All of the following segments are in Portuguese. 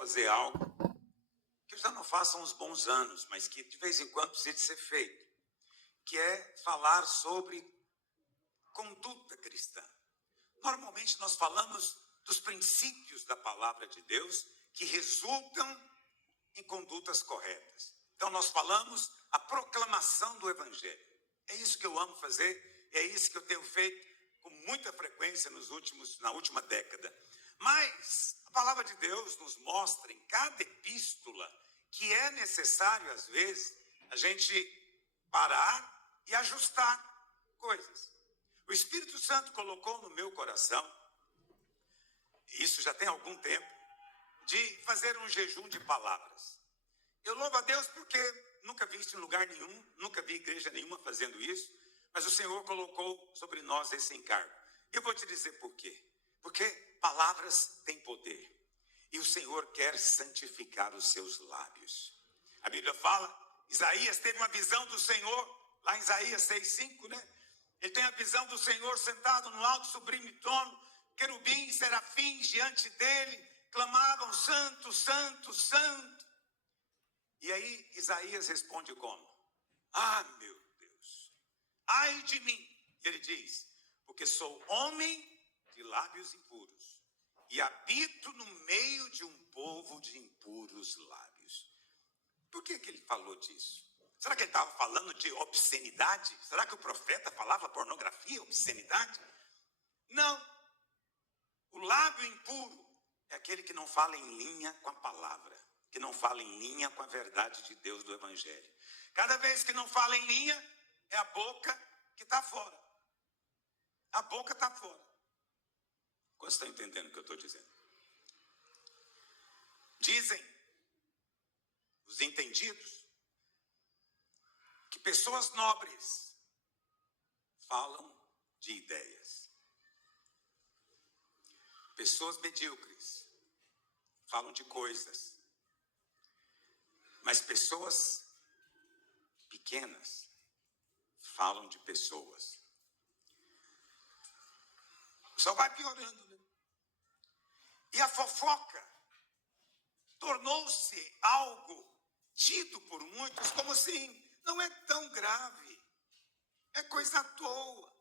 fazer algo que eu já não faço há uns bons anos, mas que de vez em quando precisa de ser feito, que é falar sobre conduta cristã. Normalmente nós falamos dos princípios da palavra de Deus que resultam em condutas corretas. Então nós falamos a proclamação do Evangelho. É isso que eu amo fazer, é isso que eu tenho feito com muita frequência na última década. Mas a palavra de Deus nos mostra em cada epístola que é necessário, às vezes, a gente parar e ajustar coisas. O Espírito Santo colocou no meu coração, isso já tem algum tempo, de fazer um jejum de palavras. Eu louvo a Deus porque nunca vi isso em lugar nenhum, nunca vi igreja nenhuma fazendo isso, mas o Senhor colocou sobre nós esse encargo. Eu vou te dizer por quê. Porque palavras têm poder. E o Senhor quer santificar os seus lábios. A Bíblia fala, Isaías teve uma visão do Senhor, lá em Isaías 6:5, né? Ele tem a visão do Senhor sentado no alto sublime trono, querubins, serafins diante dele, clamavam santo, santo, santo. E aí Isaías responde como? Ah, meu Deus, ai de mim. E ele diz, porque sou homem de lábios impuros e habito no meio de um povo de impuros lábios. Por que ele falou disso? Será que ele estava falando de obscenidade? Será que o profeta falava pornografia, obscenidade? Não. O lábio impuro é aquele que não fala em linha com a palavra, que não fala em linha com a verdade de Deus do Evangelho. Cada vez que não fala em linha, é a boca que está fora. A boca está fora. Quantos estão entendendo o que eu estou dizendo? Dizem os entendidos que pessoas nobres falam de ideias. Pessoas medíocres falam de coisas. Mas pessoas pequenas falam de pessoas. Só vai piorando, né? E a fofoca tornou-se algo tido por muitos como assim, não é tão grave, é coisa à toa.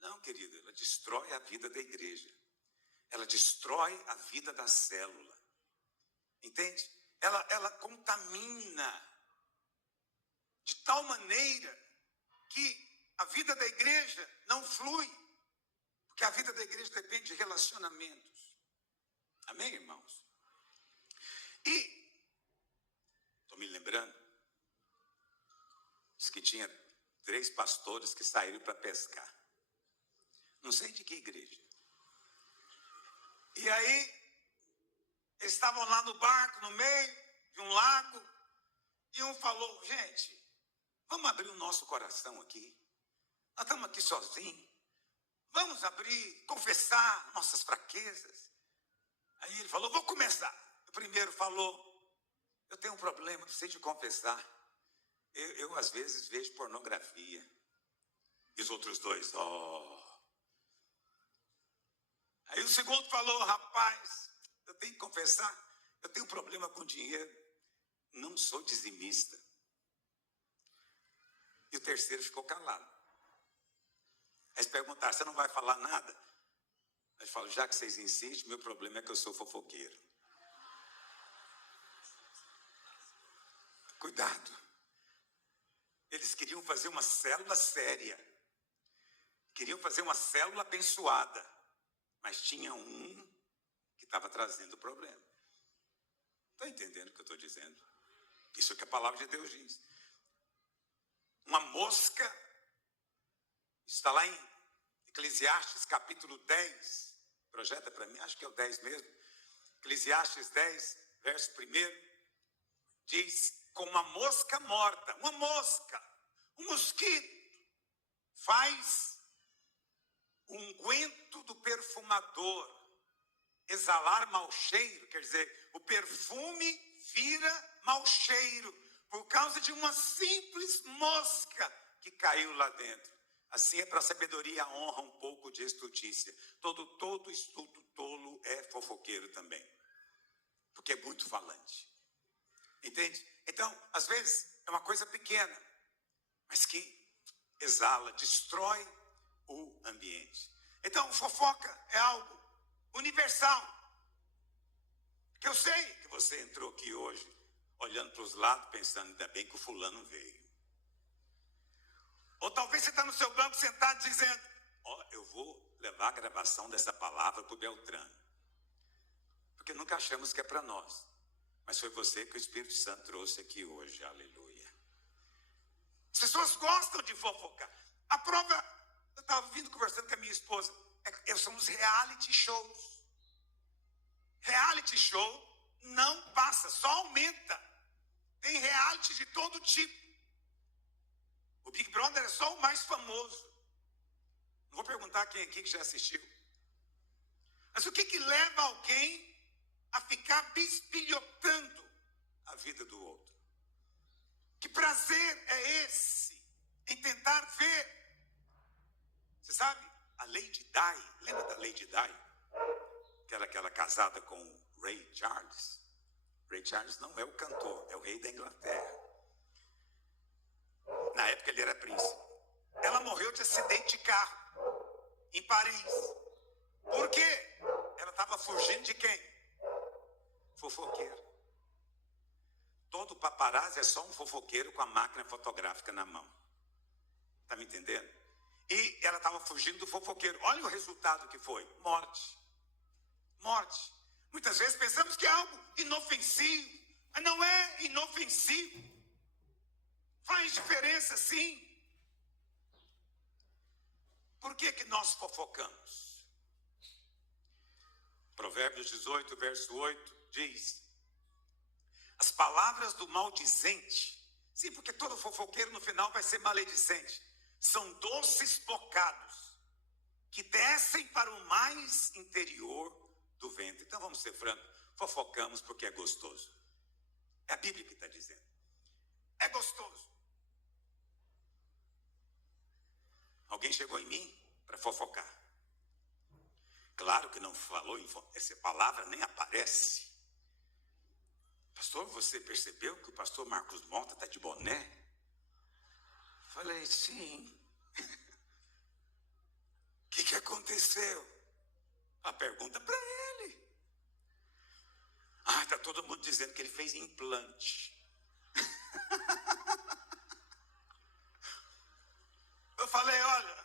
Não, querido, ela destrói a vida da igreja. Ela destrói a vida da célula. Entende? Ela contamina de tal maneira que a vida da igreja não flui. Porque a vida da igreja depende de relacionamentos. Amém, irmãos? E, estou me lembrando, diz que tinha 3 pastores que saíram para pescar. Não sei de que igreja. E aí, eles estavam lá no barco, no meio de um lago, e um falou, gente, vamos abrir o nosso coração aqui. Nós estamos aqui sozinhos. Vamos abrir, confessar nossas fraquezas. Aí ele falou, vou começar. O primeiro falou, eu tenho um problema, preciso de confessar. Eu às vezes vejo pornografia. E os outros 2, Aí o segundo falou, rapaz, eu tenho que confessar, eu tenho um problema com dinheiro. Não sou dizimista. E o terceiro ficou calado. Aí eles perguntaram, você não vai falar nada? Aí eu falo, já que vocês insistem, meu problema é que eu sou fofoqueiro. Cuidado. Eles queriam fazer uma célula séria. Queriam fazer uma célula abençoada. Mas tinha um que estava trazendo o problema. Está entendendo o que eu estou dizendo? Isso é o que a palavra de Deus diz. Uma mosca, está lá em Eclesiastes capítulo 10, projeta para mim, acho que é o 10 mesmo. Eclesiastes 10, verso 1, diz, como uma mosca morta, uma mosca, um mosquito, faz o unguento do perfumador exalar mau cheiro, quer dizer, o perfume vira mau cheiro, por causa de uma simples mosca que caiu lá dentro. Assim é para a sabedoria e a honra um pouco de estultícia. Todo estudo tolo é fofoqueiro também. porque é muito falante. Entende? Então, às vezes, é uma coisa pequena, mas que exala, destrói o ambiente. Então, fofoca é algo universal. Porque eu sei que você entrou aqui hoje, olhando para os lados, pensando, ainda bem que o fulano veio. Ou talvez você está no seu banco sentado dizendo, eu vou levar a gravação dessa palavra para o Beltrano. Porque nunca achamos que é para nós. Mas foi você que o Espírito Santo trouxe aqui hoje, aleluia. As pessoas gostam de fofocar. A prova, eu estava vindo conversando com a minha esposa, são os reality shows. Reality show não passa, só aumenta. Tem reality de todo tipo. O Big Brother é só o mais famoso. Não vou perguntar quem aqui que já assistiu. Mas o que leva alguém a ficar bisbilhotando a vida do outro? Que prazer é esse em tentar ver? Você sabe, a Lady Di, lembra da Lady Di? Que era aquela casada com o Ray Charles. Ray Charles não é o cantor, é o rei da Inglaterra. Na época ele era príncipe. Ela morreu de acidente de carro em Paris. Por quê? Ela estava fugindo de quem? Fofoqueiro. Todo paparazzi é só um fofoqueiro com a máquina fotográfica na mão. Tá me entendendo? E ela estava fugindo do fofoqueiro. Olha o resultado que foi. Morte. Morte. Muitas vezes pensamos que é algo inofensivo. Mas não é inofensivo. Faz diferença, sim. Por que nós fofocamos? Provérbios 18, verso 8, diz: as palavras do maldizente, sim, porque todo fofoqueiro no final vai ser maledicente, são doces bocados que descem para o mais interior do ventre. Então vamos ser francos, fofocamos porque é gostoso. É a Bíblia que está dizendo. É gostoso. Alguém chegou em mim para fofocar. Claro que não falou, essa palavra nem aparece. Pastor, você percebeu que o pastor Marcos Mota está de boné? Falei, sim. O que aconteceu? A pergunta para ele. Está todo mundo dizendo que ele fez implante. Eu falei, olha,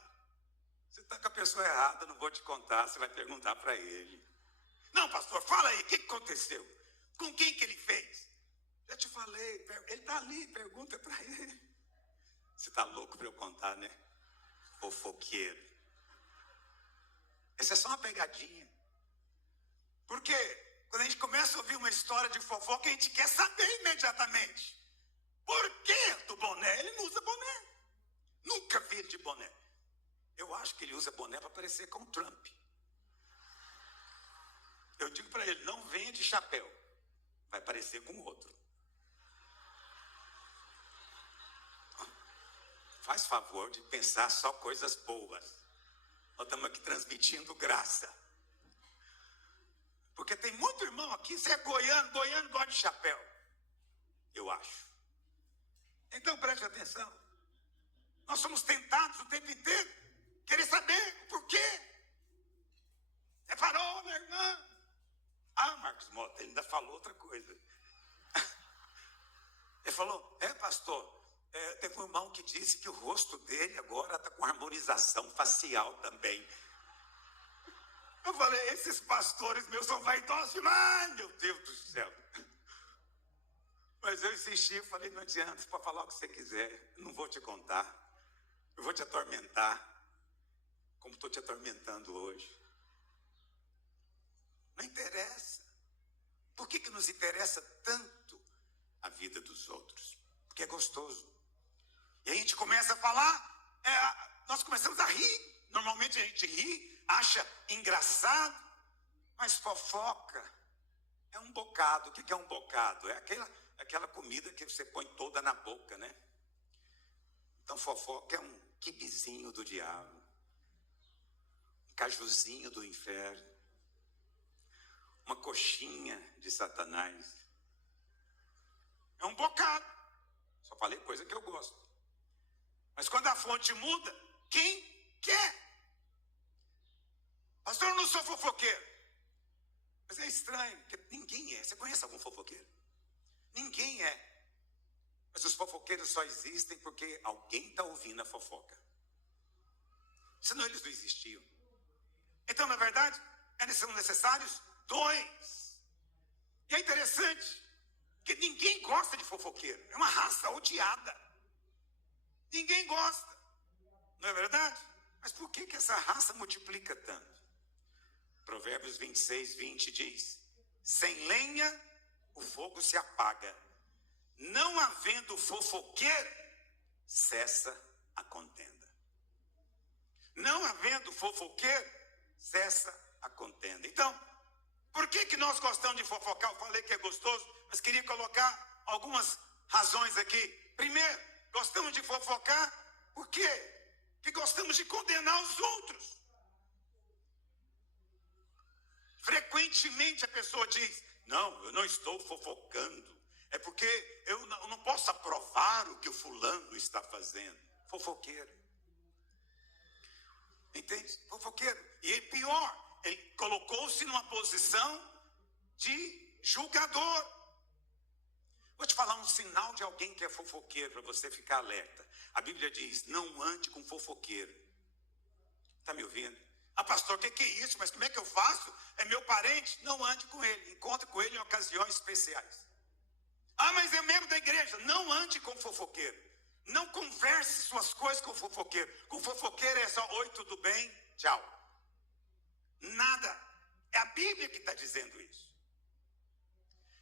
você está com a pessoa errada, não vou te contar, você vai perguntar para ele. Não, pastor, fala aí, o que aconteceu? Com quem que ele fez? Já te falei, ele está ali, pergunta para ele. Você está louco para eu contar, né? Fofoqueiro. Essa é só uma pegadinha. Porque quando a gente começa a ouvir uma história de fofoca, a gente quer saber imediatamente. Por que do boné? Ele não usa boné. Nunca vi ele de boné. Eu acho que ele usa boné para parecer com o Trump. Eu digo para ele, não venha de chapéu. Vai parecer com o outro. Faz favor de pensar só coisas boas. Nós estamos aqui transmitindo graça. Porque tem muito irmão aqui, você é goiano gosta de chapéu. Eu acho. Então preste atenção. Nós somos tentados o tempo inteiro. Querer saber o porquê. Você parou, minha irmã. Marcos Mota, ele ainda falou outra coisa. Ele falou, pastor, teve um irmão que disse que o rosto dele agora está com harmonização facial também. Eu falei, esses pastores meus são vaidosos demais, meu Deus do céu. Mas eu insisti, falei, não adianta, você pode falar o que você quiser, eu não vou te contar. Eu vou te atormentar, como estou te atormentando hoje. Não interessa. Por que nos interessa tanto a vida dos outros? Porque é gostoso. E a gente começa a falar, nós começamos a rir. Normalmente a gente ri, acha engraçado, mas fofoca é um bocado. O que é um bocado? É aquela comida que você põe toda na boca, né? Então fofoca é um quibezinho do diabo, um cajuzinho do inferno. uma coxinha de Satanás. É um bocado. Só falei coisa que eu gosto. Mas quando a fonte muda, quem quer? Pastor, eu não sou fofoqueiro. Mas é estranho, porque ninguém é. Você conhece algum fofoqueiro? Ninguém é. Mas os fofoqueiros só existem porque alguém está ouvindo a fofoca. Senão eles não existiam. Então, na verdade, são necessários dois. E é interessante que ninguém gosta de fofoqueiro. É uma raça odiada. Ninguém gosta. Não é verdade? Mas por que essa raça multiplica tanto? Provérbios 26, 20 diz: sem lenha o fogo se apaga. Não havendo fofoqueiro, cessa a contenda. Não havendo fofoqueiro, cessa a contenda. Então, por que nós gostamos de fofocar? Eu falei que é gostoso, mas queria colocar algumas razões aqui. Primeiro, gostamos de fofocar, por quê? Porque gostamos de condenar os outros. Frequentemente a pessoa diz: não, eu não estou fofocando. É porque eu não posso aprovar o que o fulano está fazendo. Fofoqueiro. Entende? Fofoqueiro. E pior, ele colocou-se numa posição de julgador. Vou te falar um sinal de alguém que é fofoqueiro, para você ficar alerta. A Bíblia diz: não ande com fofoqueiro. Está me ouvindo? Ah, pastor, o que é isso? Mas como é que eu faço? É meu parente? Não ande com ele. Encontre com ele em ocasiões especiais. Ah, mas é membro da igreja. Não ande com fofoqueiro. Não converse suas coisas com fofoqueiro. Com fofoqueiro é só: oi, tudo bem? Tchau. Nada. É a Bíblia que está dizendo isso.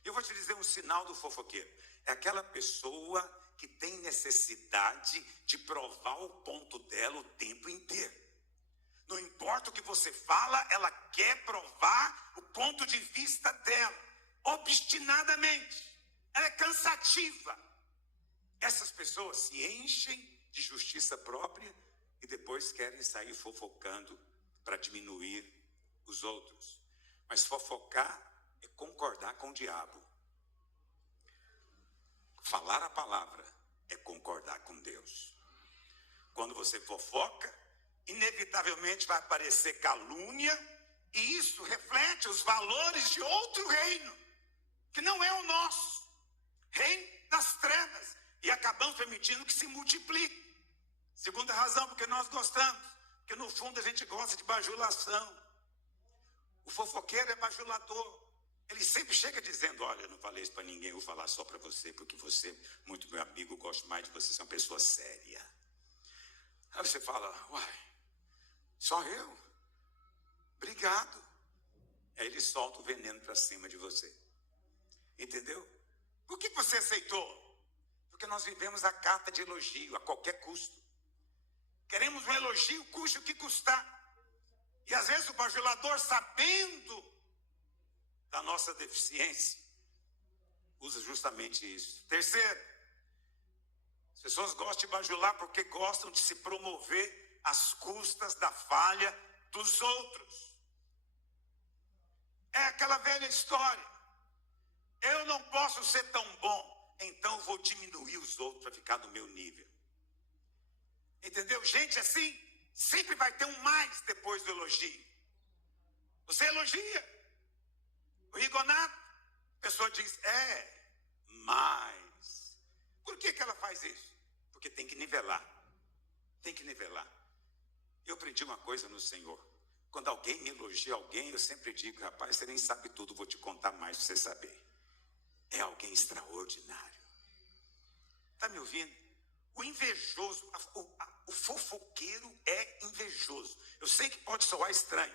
Eu vou te dizer um sinal do fofoqueiro. É aquela pessoa que tem necessidade de provar o ponto dela o tempo inteiro. Não importa o que você fala, ela quer provar o ponto de vista dela, obstinadamente. Ela é cansativa. Essas pessoas se enchem de justiça própria e depois querem sair fofocando para diminuir os outros. Mas fofocar é concordar com o diabo. Falar a palavra é concordar com Deus. Quando você fofoca, inevitavelmente vai aparecer calúnia, e isso reflete os valores de outro reino, que não é o nosso, reino das trevas, e acabamos permitindo que se multiplique. Segunda razão, porque nós gostamos, porque no fundo a gente gosta de bajulação. O fofoqueiro é bajulador. Ele sempre chega dizendo: olha, eu não falei isso para ninguém, eu vou falar só para você, porque você, muito meu amigo, eu gosto mais de você, você é uma pessoa séria. Aí você fala: uai, só eu? Obrigado. Aí ele solta o veneno para cima de você. Entendeu? Por que você aceitou? Porque nós vivemos a carta de elogio a qualquer custo. Queremos um elogio, custe o que custar. E às vezes o bajulador, sabendo da nossa deficiência, usa justamente isso. Terceiro, as pessoas gostam de bajular porque gostam de se promover às custas da falha dos outros. É aquela velha história: eu não posso ser tão bom, então vou diminuir os outros para ficar no meu nível. Entendeu? Gente assim sempre vai ter um mais depois do elogio. Você elogia o Rigonato, a pessoa diz: mais. Por que ela faz isso? Porque tem que nivelar. Tem que nivelar. Eu aprendi uma coisa no Senhor. Quando alguém me elogia alguém, eu sempre digo: rapaz, você nem sabe tudo, vou te contar mais para você saber. É alguém extraordinário. Está me ouvindo? O invejoso, o fofoqueiro é invejoso. Eu sei que pode soar estranho.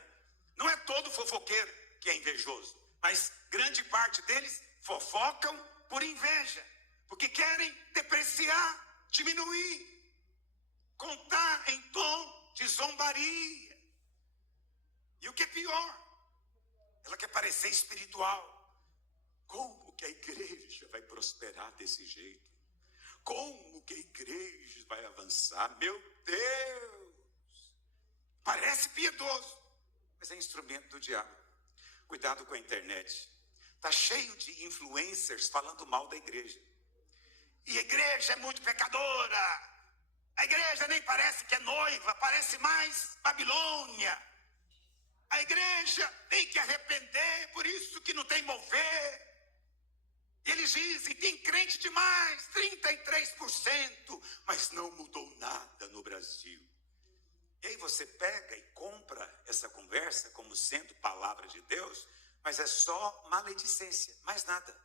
Não é todo fofoqueiro que é invejoso, mas grande parte deles fofocam por inveja, porque querem depreciar, diminuir, contar em tom de zombaria. E o que é pior, ela quer parecer espiritual. Como que a igreja vai prosperar desse jeito? Como que a igreja vai avançar? Meu Deus! Parece piedoso, mas é instrumento do diabo. Cuidado com a internet. Está cheio de influencers falando mal da igreja. E a igreja é muito pecadora. A igreja nem parece que é noiva, parece mais Babilônia. A igreja tem que arrepender, por isso que não tem mover. Eles dizem, tem crente demais, 33%, mas não mudou nada no Brasil. E aí você pega e compra essa conversa como sendo palavra de Deus, mas é só maledicência, mais nada.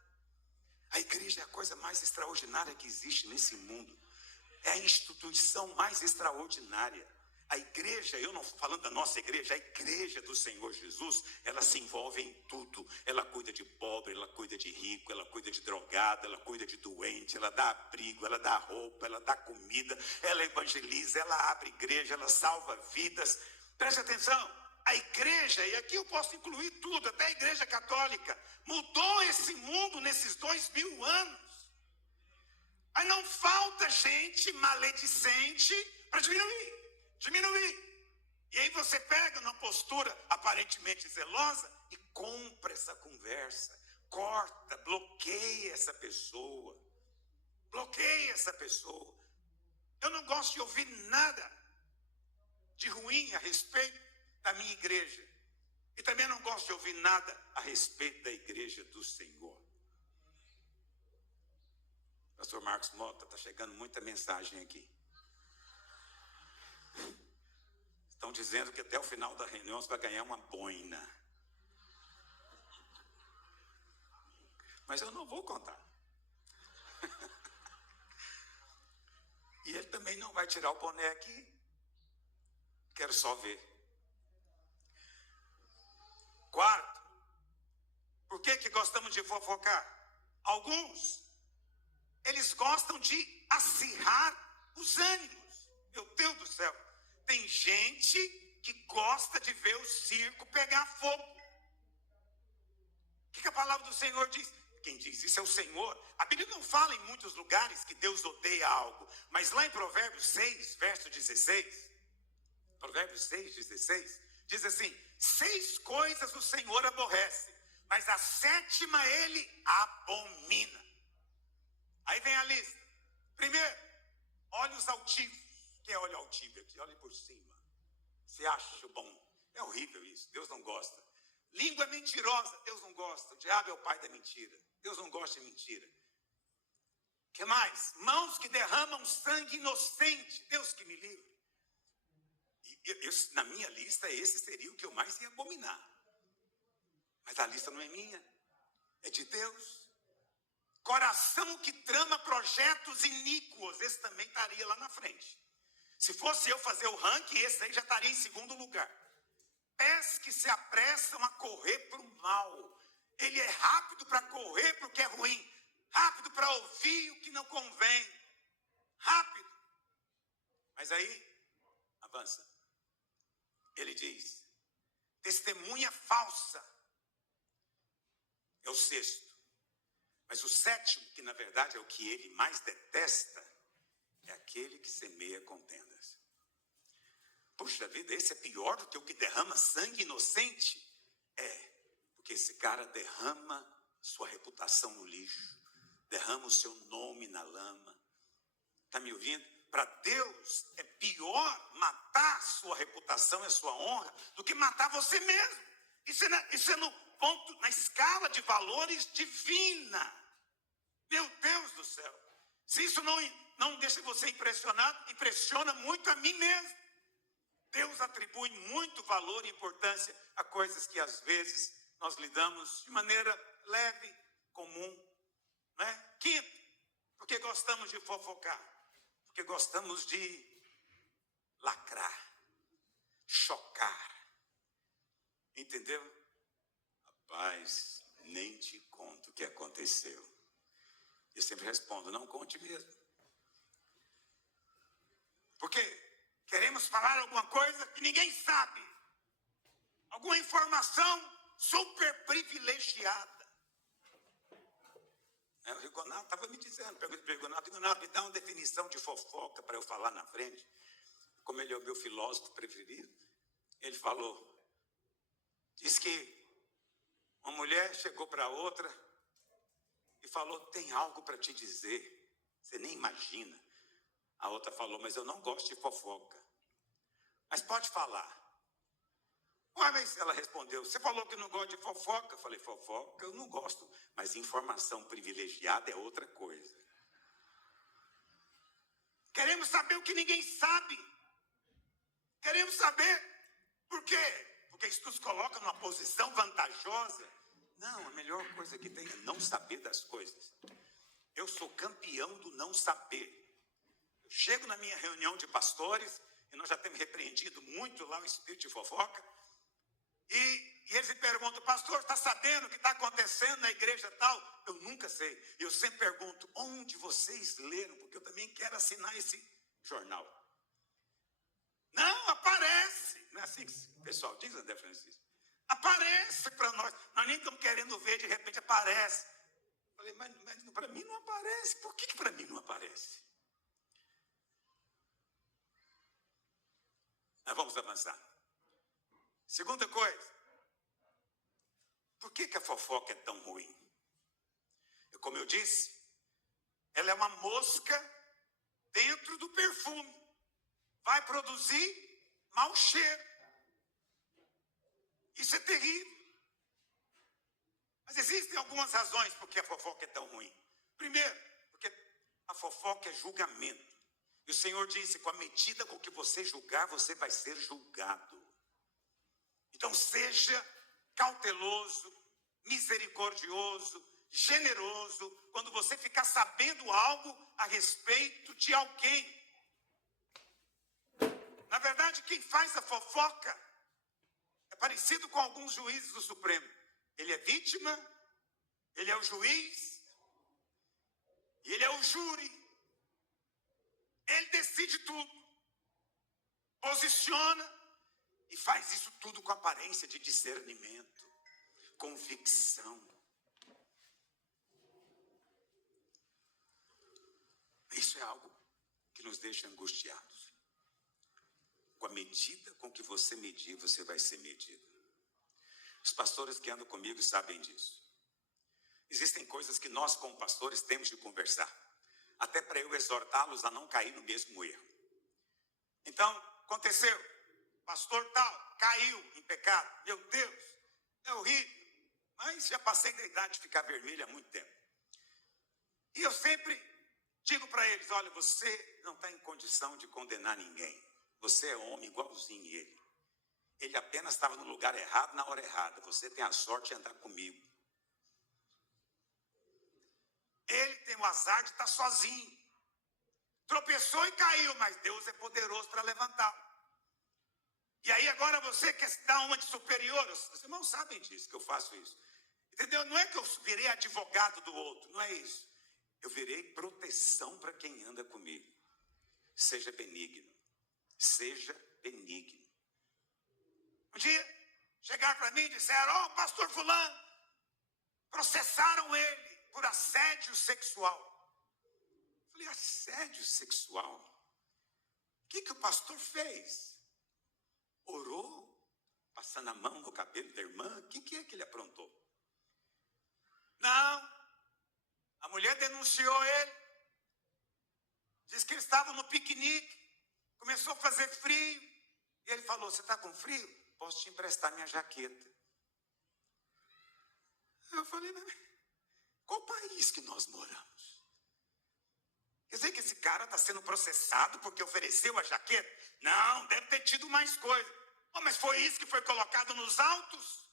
A igreja é a coisa mais extraordinária que existe nesse mundo. É a instituição mais extraordinária. A igreja, eu não estou falando da nossa igreja, a igreja do Senhor Jesus, ela se envolve em tudo. Ela cuida de pobre, ela cuida de rico, ela cuida de drogado, ela cuida de doente, ela dá abrigo, ela dá roupa, ela dá comida, ela evangeliza, ela abre igreja, ela salva vidas. Preste atenção, a igreja, e aqui eu posso incluir tudo, até a igreja católica, mudou esse mundo nesses 2000 anos. Mas não falta gente maledicente para diminuir. E aí você pega uma postura aparentemente zelosa e compra essa conversa, corta, bloqueia essa pessoa. Eu não gosto de ouvir nada de ruim a respeito da minha igreja. E também não gosto de ouvir nada a respeito da igreja do Senhor. Pastor Marcos Mota, está chegando muita mensagem aqui. Estão dizendo que até o final da reunião você vai ganhar uma boina. Mas eu não vou contar. E ele também não vai tirar o boné aqui. Quero só ver. Quarto, por que gostamos de fofocar? Alguns, eles gostam de acirrar os ânimos. Meu Deus do céu. Tem gente que gosta de ver o circo pegar fogo. O que a palavra do Senhor diz? Quem diz isso é o Senhor. A Bíblia não fala em muitos lugares que Deus odeia algo. Mas lá em Provérbios 6, verso 16. Provérbios 6, 16. Diz assim, 6 coisas o Senhor aborrece, mas a 7ª ele abomina. Aí vem a lista. Primeiro, olhos altivos. Quem é olho altivo aqui? Olhe por cima. Você acha bom? É horrível isso. Deus não gosta. Língua mentirosa. Deus não gosta. O diabo é o pai da mentira. Deus não gosta de mentira. O que mais? Mãos que derramam sangue inocente. Deus que me livre. Na minha lista, esse seria o que eu mais ia abominar. Mas a lista não é minha. É de Deus. Coração que trama projetos iníquos. Esse também estaria lá na frente. Se fosse eu fazer o ranking, esse aí já estaria em segundo lugar. Pés que se apressam a correr para o mal. Ele é rápido para correr para o que é ruim. Rápido para ouvir o que não convém. Rápido. Mas aí, avança. Ele diz, testemunha falsa. É o 6º. Mas o 7º, que na verdade é o que ele mais detesta, é aquele que semeia contendas. Puxa vida, esse é pior do que o que derrama sangue inocente? É, porque esse cara derrama sua reputação no lixo, derrama o seu nome na lama. Está me ouvindo? Para Deus é pior matar sua reputação e a sua honra do que matar você mesmo. Isso é no ponto, na escala de valores divina. Meu Deus do céu. Se isso não deixa você impressionado, impressiona muito a mim mesmo. Deus atribui muito valor e importância a coisas que às vezes nós lidamos de maneira leve, comum. Né? Quinto, porque gostamos de fofocar. Porque gostamos de lacrar, chocar. Entendeu? Rapaz, nem te conto o que aconteceu. Eu sempre respondo, não conte mesmo. Porque queremos falar alguma coisa que ninguém sabe. Alguma informação super privilegiada. O Rigonaldo estava me dizendo, perguntei para o Rigonaldo, me dá uma definição de fofoca para eu falar na frente. Como ele é o meu filósofo preferido, ele falou, diz que Uma mulher chegou para outra e falou: tem algo para te dizer, você nem imagina. A outra falou: mas eu não gosto de fofoca. Mas pode falar. Mas ela respondeu: você falou que não gosta de fofoca. Eu falei: fofoca eu não gosto, mas informação privilegiada é outra coisa. Queremos saber o que ninguém sabe. Queremos saber por quê? Porque isso nos coloca numa posição vantajosa. Não, a melhor coisa que tem é não saber das coisas. Eu sou campeão do não saber. Eu chego na minha reunião de pastores, e nós já temos repreendido muito lá o espírito de fofoca, e eles me perguntam: pastor, está sabendo o que está acontecendo na igreja tal? Eu nunca sei. Eu sempre pergunto: onde vocês leram? Porque eu também quero assinar esse jornal. Não, aparece. Não é assim que o pessoal diz, André Francisco? Aparece para nós. Nós nem estamos querendo ver, de repente aparece. Eu falei: mas para mim não aparece. Por que para mim não aparece? Nós vamos avançar. Segunda coisa, por que a fofoca é tão ruim? Como eu disse, ela é uma mosca dentro do perfume. Vai produzir mau cheiro. Isso é terrível. Mas existem algumas razões por que a fofoca é tão ruim. Primeiro, porque a fofoca é julgamento. E o Senhor disse: com a medida com que você julgar, você vai ser julgado. Então seja cauteloso, misericordioso, generoso, quando você ficar sabendo algo a respeito de alguém. Na verdade, quem faz a fofoca é parecido com alguns juízes do Supremo. Ele é vítima, ele é o juiz, e ele é o júri. Ele decide tudo, posiciona e faz isso tudo com aparência de discernimento, convicção. Isso é algo que nos deixa angustiados. Com a medida com que você medir, você vai ser medido. Os pastores que andam comigo sabem disso. Existem coisas que nós, como pastores, temos de conversar, até para eu exortá-los a não cair no mesmo erro. Então, aconteceu, pastor tal, caiu em pecado. Meu Deus, é horrível. Mas já passei da idade de ficar vermelho há muito tempo. E eu sempre digo para eles: olha, você não está em condição de condenar ninguém. Você é homem igualzinho ele. Ele apenas estava no lugar errado, na hora errada. Você tem a sorte de andar comigo. Ele tem o azar de estar sozinho. Tropeçou e caiu, mas Deus é poderoso para levantá-lo. E aí agora você quer dar uma de superior. Os irmãos sabem disso, que eu faço isso. Entendeu? Não é que eu virei advogado do outro, não é isso. Eu virei proteção para quem anda comigo. Seja benigno. Seja benigno. Um dia, chegaram para mim e disseram: ó, pastor fulano, processaram ele por assédio sexual. Eu falei: assédio sexual? O que o pastor fez? Orou? Passando a mão no cabelo da irmã? O que é que ele aprontou? Não. A mulher denunciou ele. Diz que eles estavam no piquenique. Começou a fazer frio. E ele falou: você está com frio? Posso te emprestar minha jaqueta. Eu falei: mas qual país que nós moramos? Quer dizer que esse cara está sendo processado porque ofereceu a jaqueta? Não, deve ter tido mais coisa. Oh, mas foi isso que foi colocado nos autos?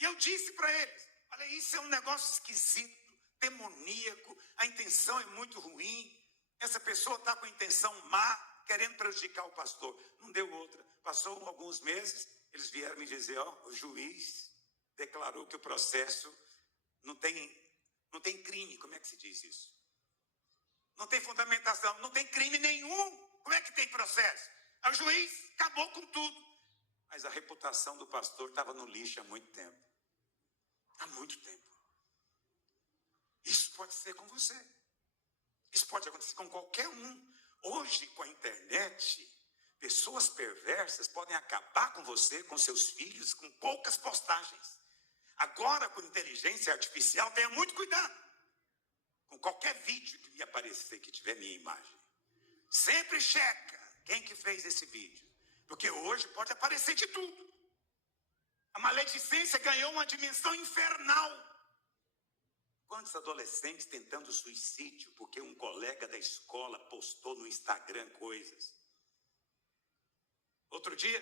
E eu disse para eles: olha, isso é um negócio esquisito, demoníaco, a intenção é muito ruim. Essa pessoa está com a intenção má, querendo prejudicar o pastor. Não deu outra. Passou alguns meses, eles vieram me dizer: ó, o juiz declarou que o processo não tem crime. Como é que se diz isso? Não tem fundamentação, não tem crime nenhum. Como é que tem processo? Aí o juiz acabou com tudo. Mas a reputação do pastor estava no lixo há muito tempo. Há muito tempo. Isso pode ser com você. Isso pode acontecer com qualquer um. Hoje, com a internet, pessoas perversas podem acabar com você, com seus filhos, com poucas postagens. Agora, com inteligência artificial, tenha muito cuidado com qualquer vídeo que me aparecer que tiver minha imagem. Sempre checa quem que fez esse vídeo, porque hoje pode aparecer de tudo. A maledicência ganhou uma dimensão infernal. Quantos adolescentes tentando suicídio porque um colega da escola postou no Instagram coisas? Outro dia,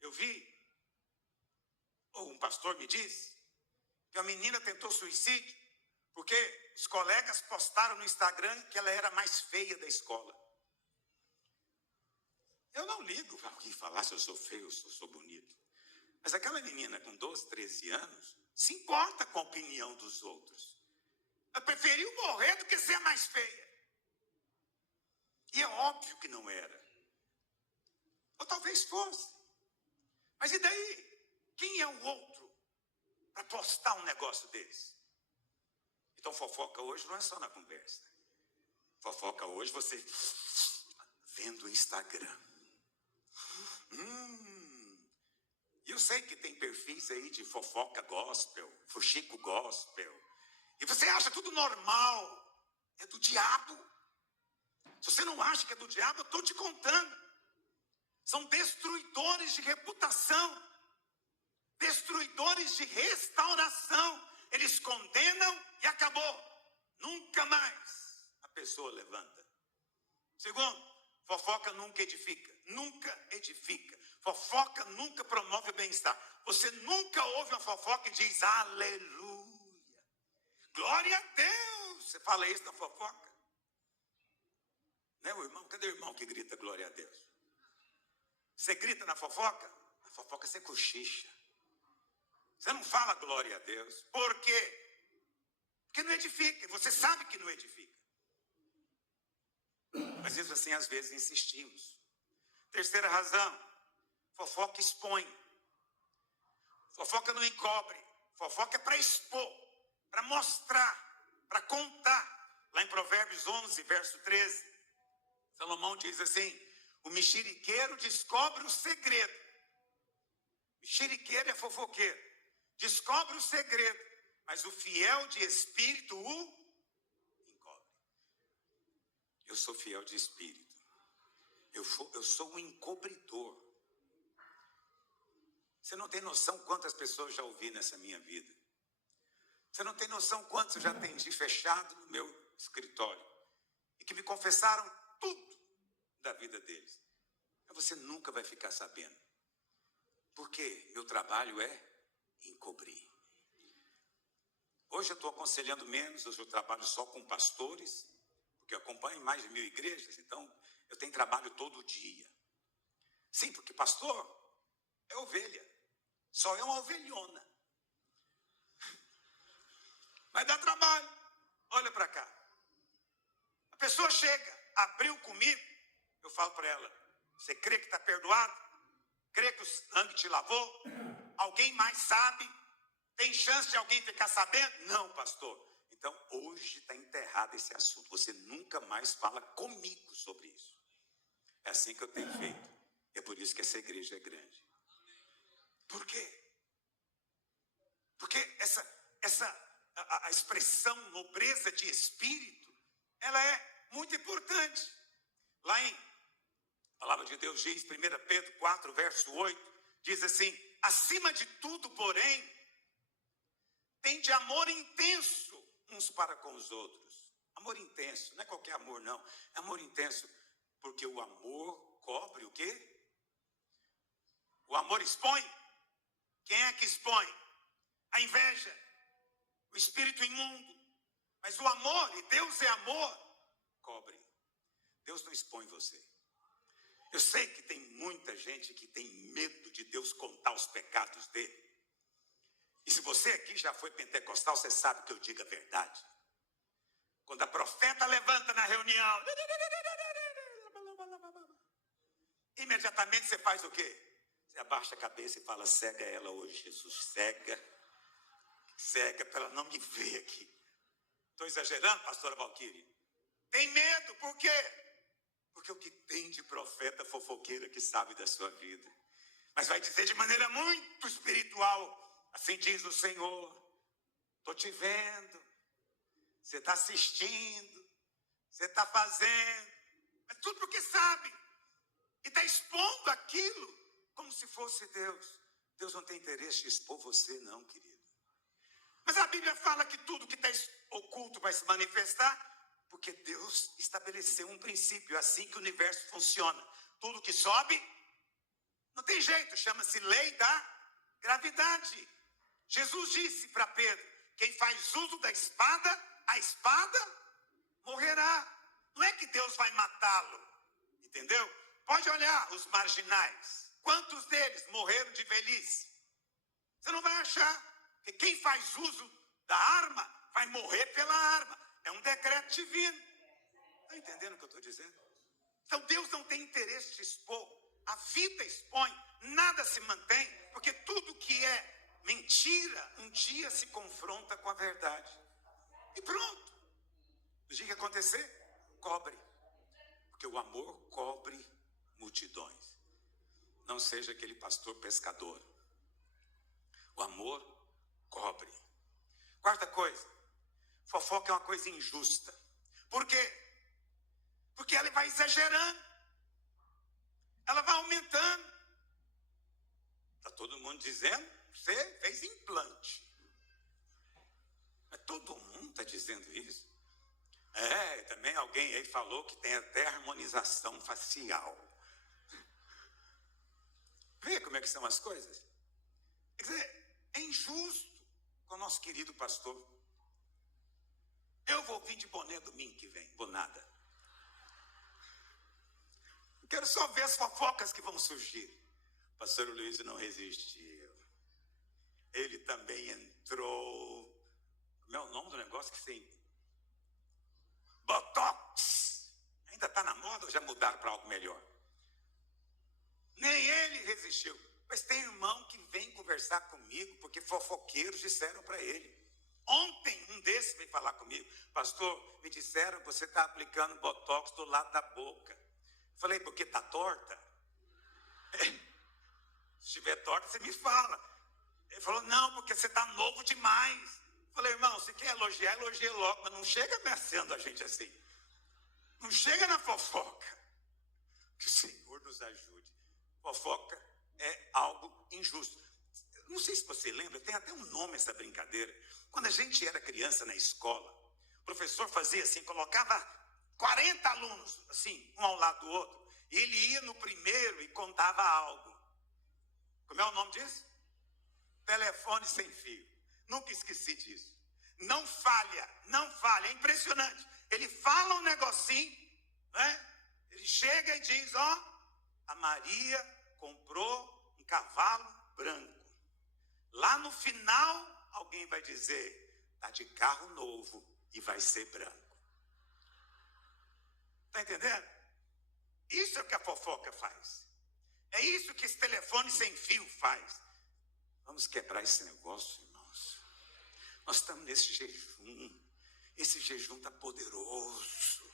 eu vi, ou um pastor me disse, que a menina tentou suicídio porque os colegas postaram no Instagram que ela era mais feia da escola. Eu não ligo para alguém falar se eu sou feio ou se eu sou bonito. Mas aquela menina com 12, 13 anos se importa com a opinião dos outros. Ela preferiu morrer do que ser mais feia. E é óbvio que não era. Ou talvez fosse. Mas e daí? Quem é o outro para postar um negócio desse? Então fofoca hoje não é só na conversa. Fofoca hoje você vendo o Instagram. E eu sei que tem perfis aí de fofoca gospel, fuxico gospel. E você acha tudo normal. É do diabo. Se você não acha que é do diabo, eu estou te contando. São destruidores de reputação. Destruidores de restauração. Eles condenam e acabou. Nunca mais a pessoa levanta. Segundo, fofoca nunca edifica. Nunca edifica. Fofoca nunca promove o bem-estar. Você nunca ouve uma fofoca e diz aleluia. Glória a Deus. Você fala isso na fofoca? Né, o irmão? Cadê o irmão que grita glória a Deus? Você grita na fofoca? Na fofoca você cochicha. Você não fala glória a Deus. Por quê? Porque não edifica. Você sabe que não edifica. Mas isso assim, às vezes, insistimos. Terceira razão. Fofoca expõe. Fofoca não encobre. Fofoca é para expor, para mostrar, para contar. Lá em Provérbios 11, verso 13, Salomão diz assim: o mexeriqueiro descobre o segredo. Mexeriqueiro é fofoqueiro. Descobre o segredo, mas o fiel de espírito o encobre. Eu sou fiel de espírito. Eu sou um encobridor. Você não tem noção quantas pessoas já ouvi nessa minha vida. Você não tem noção quantos eu já atendi fechado no meu escritório. E que me confessaram tudo da vida deles. Mas você nunca vai ficar sabendo. Porque meu trabalho é encobrir. Hoje eu estou aconselhando menos, hoje eu trabalho só com pastores, porque eu acompanho mais de 1000 igrejas, então eu tenho trabalho todo dia. Sim, porque pastor é ovelha, só é uma ovelhona. Mas dá trabalho. Olha para cá. A pessoa chega, abriu comigo, eu falo para ela: você crê que está perdoado? Crê que o sangue te lavou? Alguém mais sabe? Tem chance de alguém ficar sabendo? Não, pastor. Então, hoje está enterrado esse assunto. Você nunca mais fala comigo sobre isso. É assim que eu tenho feito. É por isso que essa igreja é grande. Por quê? Porque a expressão nobreza de espírito, ela é muito importante. Lá em a palavra de Deus diz, 1 Pedro 4, verso 8, diz assim: acima de tudo, porém, tende amor intenso uns para com os outros. Amor intenso, não é qualquer amor não, é amor intenso, porque o amor cobre o quê? O amor expõe. Quem é que expõe? A inveja, o espírito imundo. Mas o amor, e Deus é amor, cobre. Deus não expõe você. Eu sei que tem muita gente que tem medo de Deus contar os pecados dele. E se você aqui já foi pentecostal, você sabe que eu digo a verdade. Quando a profeta levanta na reunião, imediatamente você faz o quê? Você abaixa a cabeça e fala: cega ela hoje, Jesus, cega para ela não me ver aqui. Estou exagerando, pastora Valquíria? Tem medo, por quê? Porque o que tem de profeta fofoqueira que sabe da sua vida, mas vai dizer de maneira muito espiritual: Assim diz o Senhor, estou te vendo, você está assistindo, você está fazendo, é tudo porque sabe, e está expondo aquilo como se fosse Deus. Deus não tem interesse em expor você não, querido. Mas a Bíblia fala que tudo que está oculto vai se manifestar, porque Deus estabeleceu um princípio, é assim que o universo funciona. Tudo que sobe, não tem jeito, chama-se lei da gravidade. Jesus disse para Pedro, quem faz uso da espada, a espada morrerá. Não é que Deus vai matá-lo, entendeu? Pode olhar os marginais. Quantos deles morreram de velhice? Você não vai achar que quem faz uso da arma vai morrer pela arma. É um decreto divino. Está entendendo o que eu estou dizendo? Então Deus não tem interesse de expor. A vida expõe, nada se mantém, porque tudo que é mentira, um dia se confronta com a verdade. E pronto. O dia que acontecer, cobre. Porque o amor cobre multidões. Não seja aquele pastor pescador. O amor cobre. Quarta coisa, fofoca é uma coisa injusta. Por quê? Porque ela vai exagerando. Ela vai aumentando. Está todo mundo dizendo, você fez implante. Mas todo mundo está dizendo isso. Também alguém aí falou que tem até harmonização facial. Vê como é que são as coisas? Quer dizer, é injusto com o nosso querido pastor. Eu vou vir de boné domingo que vem, vou nada. Quero só ver as fofocas que vão surgir. Pastor Luiz não resistiu. Ele também entrou. Como é o nome do negócio que tem? Botox. Ainda está na moda ou já mudaram para algo melhor? Nem ele resistiu. Mas tem irmão que vem conversar comigo porque fofoqueiros disseram para ele. Ontem um desses veio falar comigo. Pastor, me disseram que você está aplicando botox do lado da boca. Falei, porque está torta? Se estiver torta, você me fala. Ele falou, não, porque você está novo demais. Falei, irmão, você quer elogiar, elogia logo, mas não chega ameaçando a gente assim. Não chega na fofoca. Que o Senhor nos ajude. Fofoca é algo injusto. Não sei se você lembra, tem até um nome essa brincadeira. Quando a gente era criança na escola, o professor fazia assim, colocava 40 alunos, assim, um ao lado do outro. E ele ia no primeiro e contava algo. Como é o nome disso? Telefone sem fio. Nunca esqueci disso. Não falha, não falha. É impressionante. Ele fala um negocinho, né? Ele chega e diz, a Maria comprou um cavalo branco. Lá no final, alguém vai dizer, está de carro novo e vai ser branco. Está entendendo? Isso é o que a fofoca faz. É isso que esse telefone sem fio faz. Vamos quebrar esse negócio, irmãos. Nós estamos nesse jejum. Esse jejum está poderoso.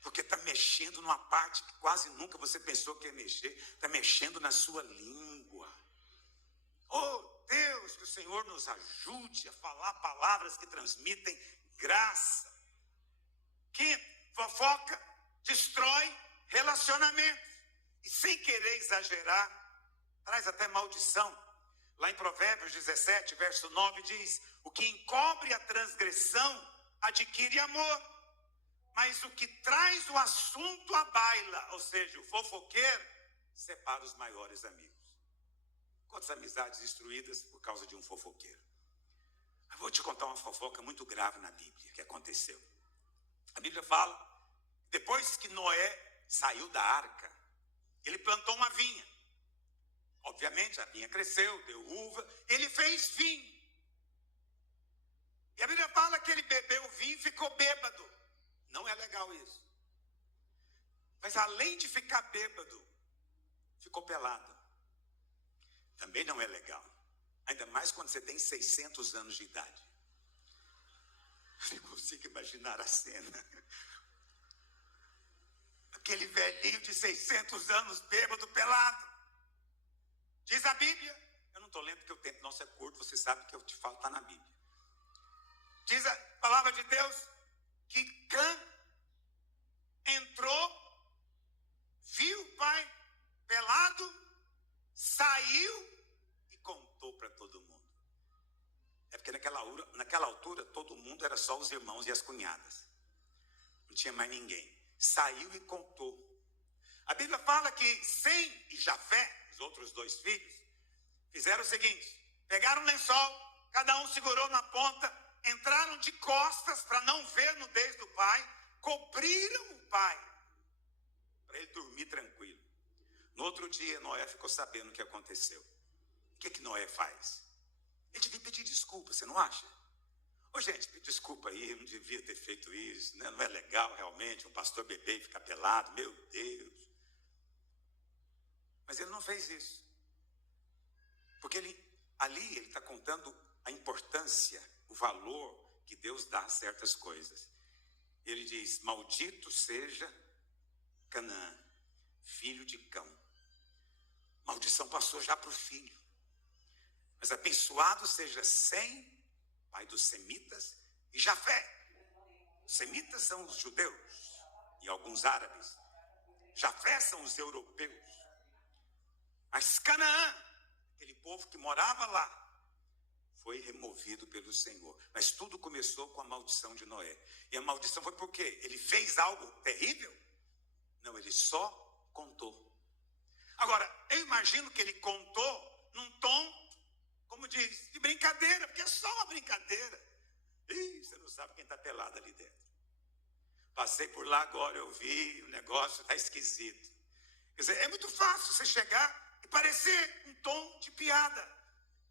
Porque está mexendo numa parte que quase nunca você pensou que ia mexer. Está mexendo na sua língua. Oh, Deus, que o Senhor nos ajude a falar palavras que transmitem graça. Quinto, fofoca destrói relacionamentos. E sem querer exagerar, traz até maldição. Lá em Provérbios 17, verso 9, diz, o que encobre a transgressão adquire amor. Mas o que traz o assunto à baila, ou seja, o fofoqueiro, separa os maiores amigos. Quantas amizades destruídas por causa de um fofoqueiro? Eu vou te contar uma fofoca muito grave na Bíblia, que aconteceu. A Bíblia fala, depois que Noé saiu da arca, ele plantou uma vinha. Obviamente, a vinha cresceu, deu uva, ele fez vinho. E a Bíblia fala que ele bebeu o vinho e ficou bêbado. Não é legal isso. Mas além de ficar bêbado, ficou pelado. Também não é legal. Ainda mais quando você tem 600 anos de idade. Eu não consigo imaginar a cena. Aquele velhinho de 600 anos bêbado, pelado. Diz a Bíblia, eu não estou lendo porque o tempo nosso é curto, você sabe que eu te falo, está na Bíblia. Diz a palavra de Deus que Cã entrou, viu o pai pelado, saiu e contou para todo mundo. É porque naquela altura todo mundo era só os irmãos e as cunhadas. Não tinha mais ninguém. Saiu e contou. A Bíblia fala que Sem e Jafé, os outros 2 filhos, fizeram o seguinte: pegaram um lençol, cada um segurou na ponta, entraram de costas para não ver a nudez do pai, cobriram o pai, para ele dormir tranquilo. No outro dia, Noé ficou sabendo o que aconteceu. O que Noé faz? Ele devia pedir desculpa, você não acha? Ô gente, desculpa aí, eu não devia ter feito isso, né? Não é legal realmente um pastor beber e ficar pelado, meu Deus. Mas ele não fez isso. Porque ali ele está contando a importância, o valor que Deus dá a certas coisas. Ele diz: maldito seja Canaã, filho de Cão. Maldição passou já para o filho. Mas abençoado seja Sem, pai dos semitas, e Jafé. Os semitas são os judeus e alguns árabes. Jafé são os europeus. Mas Canaã, aquele povo que morava lá, foi removido pelo Senhor. Mas tudo começou com a maldição de Noé. E a maldição foi por quê? Ele fez algo terrível? Não, ele só contou. Agora, eu imagino que ele contou num tom, como diz, de brincadeira, porque é só uma brincadeira. Ih, você não sabe quem está pelado ali dentro. Passei por lá agora, eu vi, o negócio está esquisito. Quer dizer, é muito fácil você chegar e parecer um tom de piada.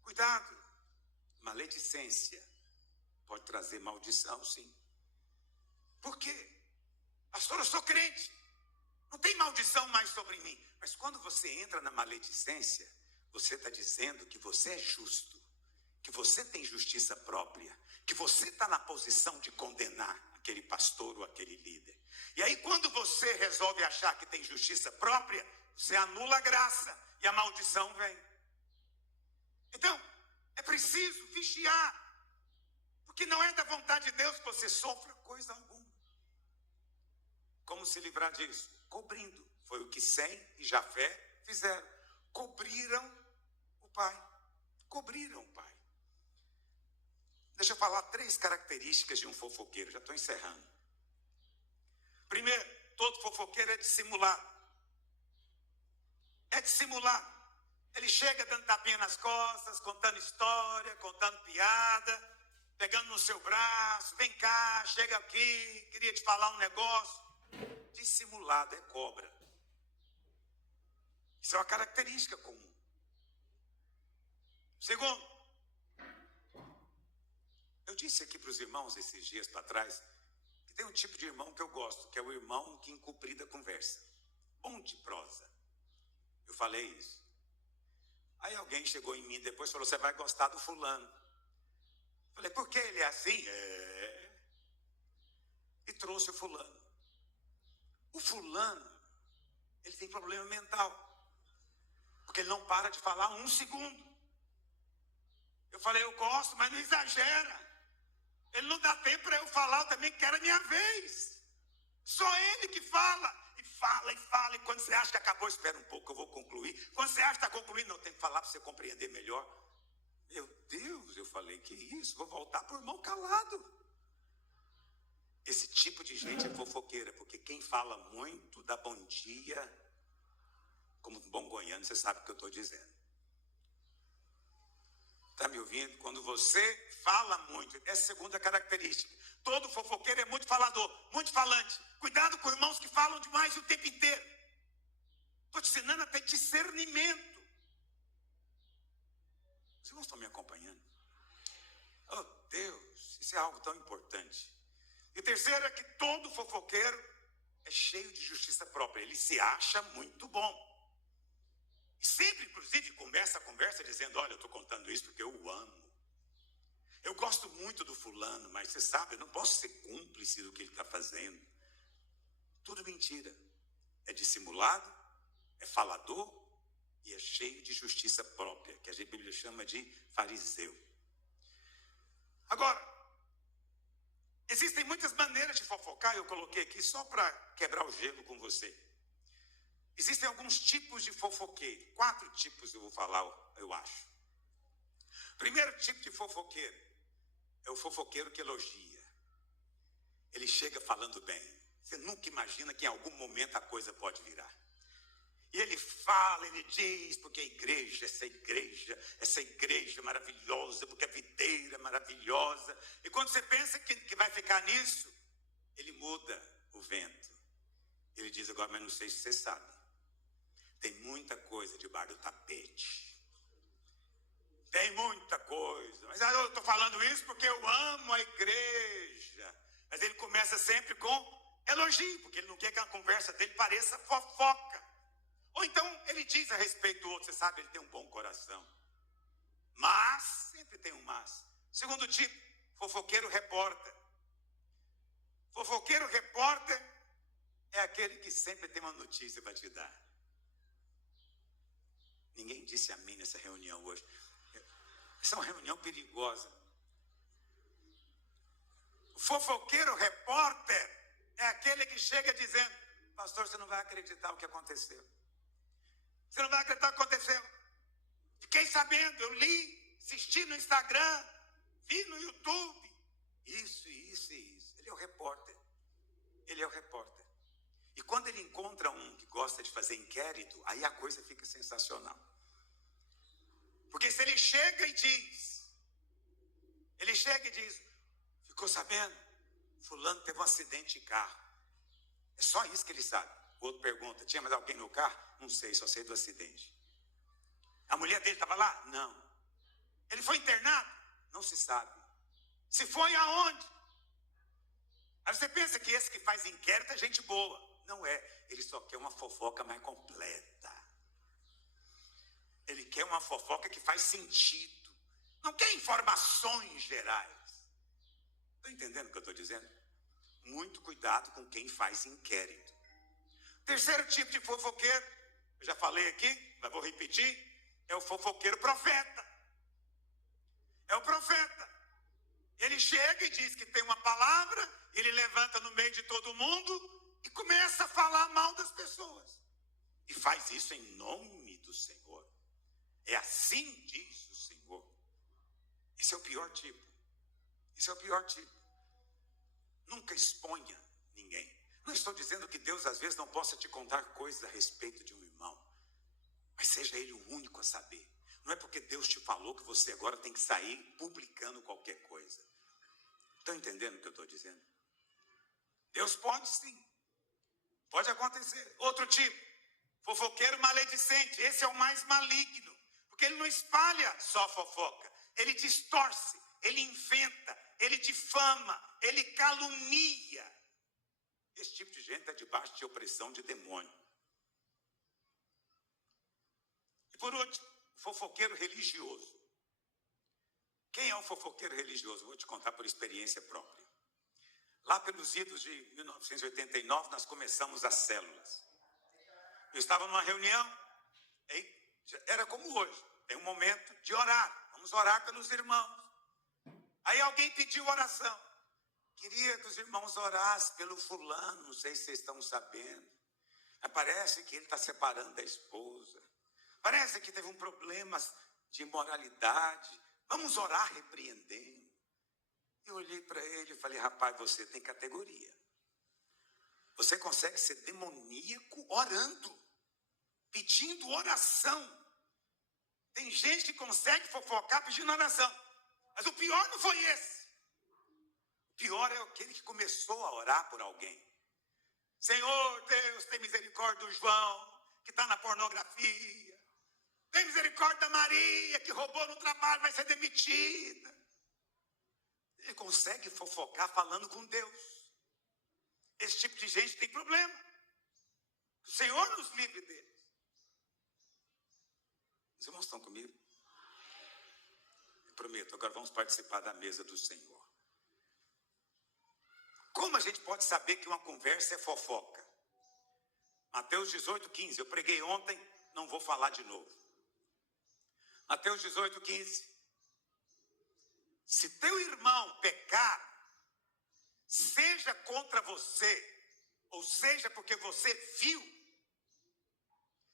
Cuidado, maledicência pode trazer maldição, sim. Por quê? Pastor, eu sou crente, não tem maldição mais sobre mim. Mas quando você entra na maledicência, você está dizendo que você é justo, que você tem justiça própria, que você está na posição de condenar aquele pastor ou aquele líder. E aí quando você resolve achar que tem justiça própria, você anula a graça e a maldição vem. Então, é preciso vigiar, porque não é da vontade de Deus que você sofra coisa alguma. Como se livrar disso? Cobrindo. Foi o que Sem e Jafé fizeram. Cobriram o pai. Cobriram o pai. Deixa eu falar 3 características de um fofoqueiro. Já estou encerrando. Primeiro, todo fofoqueiro é dissimulado. É dissimulado. Ele chega dando tapinha nas costas, contando história, contando piada, pegando no seu braço. Vem cá, chega aqui, queria te falar um negócio. Dissimulado é cobra. Isso é uma característica comum. Segundo, eu disse aqui para os irmãos esses dias para trás que tem um tipo de irmão que eu gosto, que é o irmão que encumprida a conversa. Bom de prosa. Eu falei isso. Aí alguém chegou em mim depois e falou: você vai gostar do fulano. Eu falei: por que ele é assim? E trouxe o fulano. O fulano, ele tem problema mental. Porque ele não para de falar 1 segundo. Eu falei: eu gosto, mas não exagera. Ele não dá tempo para eu falar, eu também quero a minha vez. Só ele que fala. E fala, e fala. E quando você acha que acabou, espera um pouco, eu vou concluir. Quando você acha que está concluindo, não, tem que falar para você compreender melhor. Meu Deus, eu falei: que isso? Vou voltar para o irmão calado. Esse tipo de gente é fofoqueira, porque quem fala muito dá bom dia. Como um bom goiano, você sabe o que eu estou dizendo. Está me ouvindo? Quando você fala muito, essa é a segunda característica. Todo fofoqueiro é muito falador, muito falante. Cuidado com irmãos que falam demais o tempo inteiro. Estou te ensinando a ter discernimento. Os irmãos estão me acompanhando? Oh Deus, isso é algo tão importante. E terceiro é que todo fofoqueiro é cheio de justiça própria. Ele se acha muito bom. E sempre, inclusive, começa a conversa dizendo: olha, eu estou contando isso porque eu o amo. Eu gosto muito do fulano, mas você sabe, eu não posso ser cúmplice do que ele está fazendo. Tudo mentira. É dissimulado, é falador e é cheio de justiça própria, que a Bíblia chama de fariseu. Agora, existem muitas maneiras de fofocar, eu coloquei aqui só para quebrar o gelo com você. Existem alguns tipos de fofoqueiro, 4 tipos eu vou falar, eu acho. Primeiro tipo de fofoqueiro é o fofoqueiro que elogia. Ele chega falando bem. Você nunca imagina que em algum momento a coisa pode virar. E ele fala, ele diz, porque a igreja, essa igreja maravilhosa, porque a videira é maravilhosa. E quando você pensa que vai ficar nisso, ele muda o vento. Ele diz agora, mas não sei se você sabe, tem muita coisa debaixo do tapete. Tem muita coisa. Mas eu estou falando isso porque eu amo a igreja. Mas ele começa sempre com elogio, porque ele não quer que a conversa dele pareça fofoca. Ou então ele diz a respeito do outro, você sabe, ele tem um bom coração. Mas, sempre tem um mas. Segundo tipo, fofoqueiro repórter. Fofoqueiro repórter é aquele que sempre tem uma notícia para te dar. Ninguém disse amém nessa reunião hoje. Essa é uma reunião perigosa. O fofoqueiro repórter é aquele que chega dizendo, pastor, você não vai acreditar o que aconteceu. Você não vai acreditar o que aconteceu. Fiquei sabendo, eu li, assisti no Instagram, vi no YouTube. Isso. Ele é o repórter. Ele é o repórter. E quando ele encontra um que gosta de fazer inquérito, aí a coisa fica sensacional. Porque se ele chega e diz, ficou sabendo? Fulano teve um acidente de carro. É só isso que ele sabe. O outro pergunta, tinha mais alguém no carro? Não sei, só sei do acidente. A mulher dele estava lá? Não. Ele foi internado? Não se sabe. Se foi aonde? Aí você pensa que esse que faz inquérito é gente boa. Não é. Ele só quer uma fofoca mais completa. Ele quer uma fofoca que faz sentido. Não quer informações gerais. Estão entendendo o que eu estou dizendo? Muito cuidado com quem faz inquérito. Terceiro tipo de fofoqueiro, eu já falei aqui, mas vou repetir, é o fofoqueiro profeta. É o profeta. Ele chega e diz que tem uma palavra, ele levanta no meio de todo mundo e começa a falar mal das pessoas. E faz isso em nome do Senhor. É assim diz o Senhor. Esse é o pior tipo. Esse é o pior tipo. Nunca exponha ninguém. Não estou dizendo que Deus às vezes não possa te contar coisas a respeito de um irmão. Mas seja ele o único a saber. Não é porque Deus te falou que você agora tem que sair publicando qualquer coisa. Estão entendendo o que eu estou dizendo? Deus pode sim. Pode acontecer. Outro tipo, fofoqueiro maledicente. Esse é o mais maligno. Porque ele não espalha só fofoca. Ele distorce, ele inventa, ele difama, ele calunia. Esse tipo de gente está debaixo de opressão de demônio. E por último, fofoqueiro religioso. Quem é um fofoqueiro religioso? Vou te contar por experiência própria. Lá pelos idos de 1989, nós começamos as células. Eu estava numa reunião, era como hoje, tem um momento de orar. Vamos orar pelos irmãos. Aí alguém pediu oração. Queria que os irmãos orassem pelo fulano, não sei se vocês estão sabendo. Parece que ele está separando da esposa. Parece que teve um problema de imoralidade. Vamos orar repreendendo. Eu olhei para ele e falei, rapaz, você tem categoria. Você consegue ser demoníaco orando, pedindo oração. Tem gente que consegue fofocar pedindo oração. Mas o pior não foi esse. O pior é aquele que começou a orar por alguém. Senhor Deus, tem misericórdia do João, que está na pornografia. Tem misericórdia da Maria, que roubou no trabalho, vai ser demitida. Ele consegue fofocar falando com Deus. Esse tipo de gente tem problema. O Senhor nos livre deles. Os irmãos estão comigo? Eu prometo, agora vamos participar da mesa do Senhor. Como a gente pode saber que uma conversa é fofoca? Mateus 18:15, eu preguei ontem não vou falar de novo. Mateus 18:15. Se teu irmão pecar, seja contra você, ou seja porque você viu.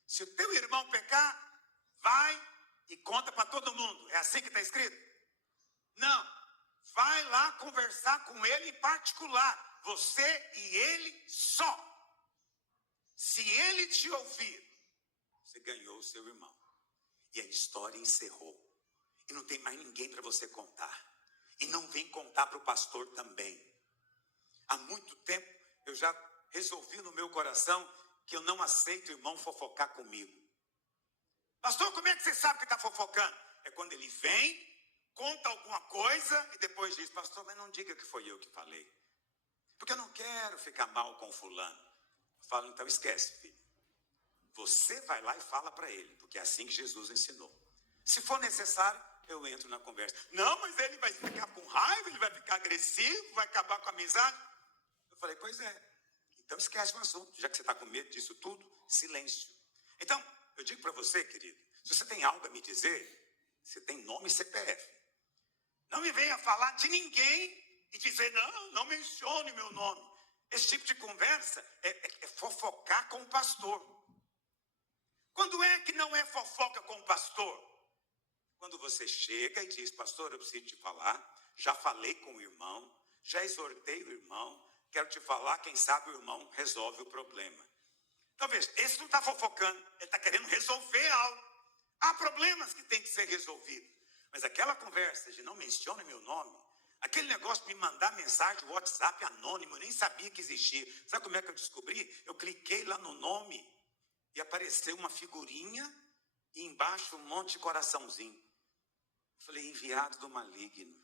Se o teu irmão pecar, vai e conta para todo mundo. É assim que está escrito? Não. Vai lá conversar com ele em particular. Você e ele só. Se ele te ouvir, você ganhou o seu irmão. E a história encerrou. E não tem mais ninguém para você contar. E não vem contar para o pastor também. Há muito tempo eu já resolvi no meu coração que eu não aceito o irmão fofocar comigo. Pastor, como é que você sabe que está fofocando? É quando ele vem, conta alguma coisa e depois diz, pastor, mas não diga que foi eu que falei. Porque eu não quero ficar mal com fulano. Eu falo, então esquece, filho. Você vai lá e fala para ele, porque é assim que Jesus ensinou. Se for necessário, eu entro na conversa. Não, mas ele vai ficar com raiva, ele vai ficar agressivo, vai acabar com a amizade. Eu falei, pois é. Então esquece o assunto. Já que você está com medo disso tudo, silêncio. Então, eu digo para você, querido, se você tem algo a me dizer, você tem nome e CPF. Não me venha falar de ninguém e dizer, não mencione meu nome. Esse tipo de conversa é fofocar com o pastor. Quando é que não é fofoca com o pastor? Quando você chega e diz, pastor, eu preciso te falar, já falei com o irmão, já exortei o irmão, quero te falar, quem sabe o irmão resolve o problema. Então veja, esse não está fofocando, ele está querendo resolver algo. Há problemas que têm que ser resolvidos. Mas aquela conversa de não mencione meu nome, aquele negócio de me mandar mensagem do WhatsApp anônimo, eu nem sabia que existia. Sabe como é que eu descobri? Eu cliquei lá no nome e apareceu uma figurinha e embaixo um monte de coraçãozinho. Falei, enviado do maligno.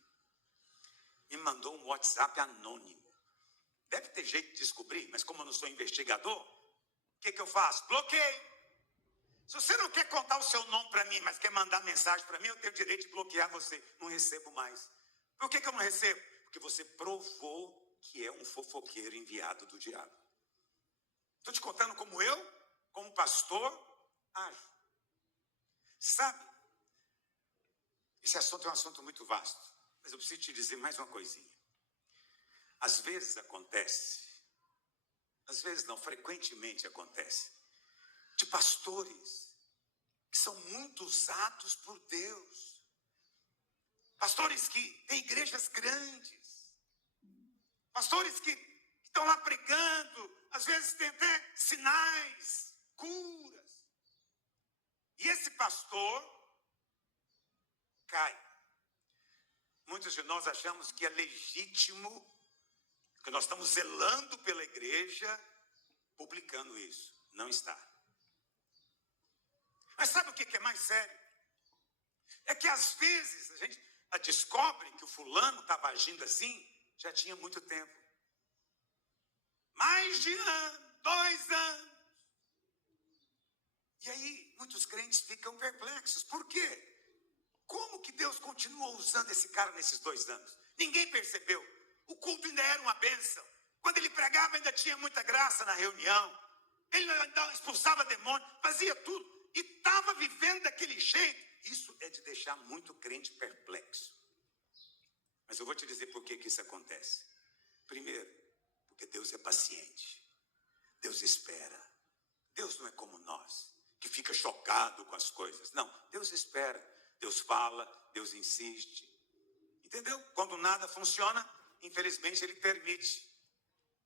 Me mandou um WhatsApp anônimo. Deve ter jeito de descobrir, mas como eu não sou investigador, o que eu faço? Bloqueio. Se você não quer contar o seu nome para mim, mas quer mandar mensagem para mim, eu tenho o direito de bloquear você. Não recebo mais. Por que eu não recebo? Porque você provou que é um fofoqueiro enviado do diabo. Estou te contando como eu, como pastor, ajo. Sabe? Esse assunto é um assunto muito vasto, mas eu preciso te dizer mais uma coisinha. Às vezes acontece, às vezes não, frequentemente acontece, de pastores que são muito usados por Deus. Pastores que têm igrejas grandes, pastores que estão lá pregando, às vezes tem até sinais, curas. E esse pastor cai. Muitos de nós achamos que é legítimo, que nós estamos zelando pela igreja, publicando isso. Não está. Mas sabe o que é mais sério? É que às vezes a gente descobre que o fulano estava agindo assim, já tinha muito tempo. Mais de ano, 2 anos. E aí muitos crentes ficam perplexos. Por quê? Como que Deus continuou usando esse cara nesses 2 anos? Ninguém percebeu. O culto ainda era uma bênção. Quando ele pregava ainda tinha muita graça na reunião. Ele expulsava demônio, fazia tudo. E estava vivendo daquele jeito. Isso é de deixar muito crente perplexo. Mas eu vou te dizer por que isso acontece. Primeiro, porque Deus é paciente. Deus espera. Deus não é como nós, que fica chocado com as coisas. Não, Deus espera. Deus fala, Deus insiste. Entendeu? Quando nada funciona, infelizmente Ele permite